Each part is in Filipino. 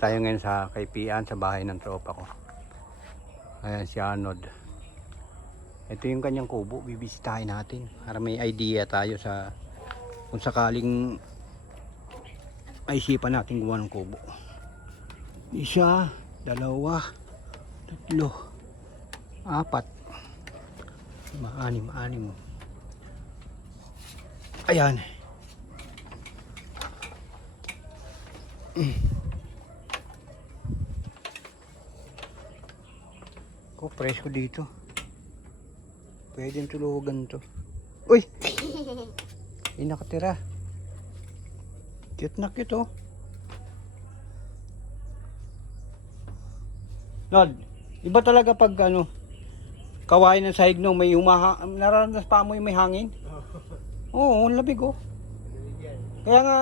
Tayo ngayon sa Kaipian, sa bahay ng tropa ko. Ayan si Arnold. Ito yung kanyang kubo, bibisitahin natin para may idea tayo sa kung sakaling ay isipan natin gumawa ng kubo. Isa, dalawa, tatlo, apat, anim. Ayan. Ko presko dito. Pwedeng tulugan to. Uy! Ay nakatira. Cute na cute oh. Lord, iba talaga pag ano, kawain ng sahig no, may nararamdaman pa mo yung may hangin? Oo, labig oh. Kaya nga,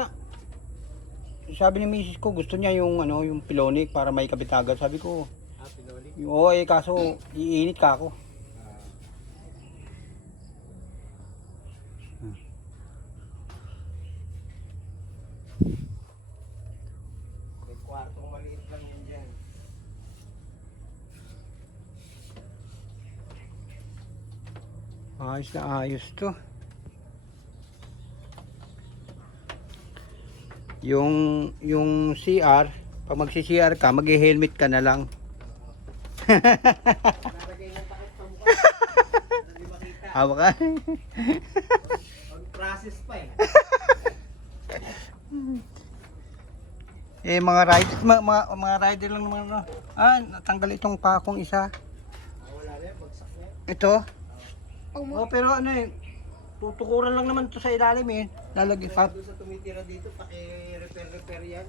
sabi ni misis ko, gusto niya yung ano, yung pilonic para may kabitagan. Sabi ko, Pilonic? oo kaso iinit ka ako. May kwartong maliit lang yan dyan. Ayos na ayos to. Yung CR, pag magsi-CR ka, mag-helmet ka na lang. Nalagay ng takip sa mukha. Hindi makita. Hawa ka. On process pa eh. Mga rider, mga rider lang naman ano. Natanggal itong pakong isa. Wala na yan, bagsak na yan. Ito. Oh, pero ano eh, tutukuran lang naman to sa ilalim eh. Lalagyan pa. Doon sa tumitira dito, paki-repair yan.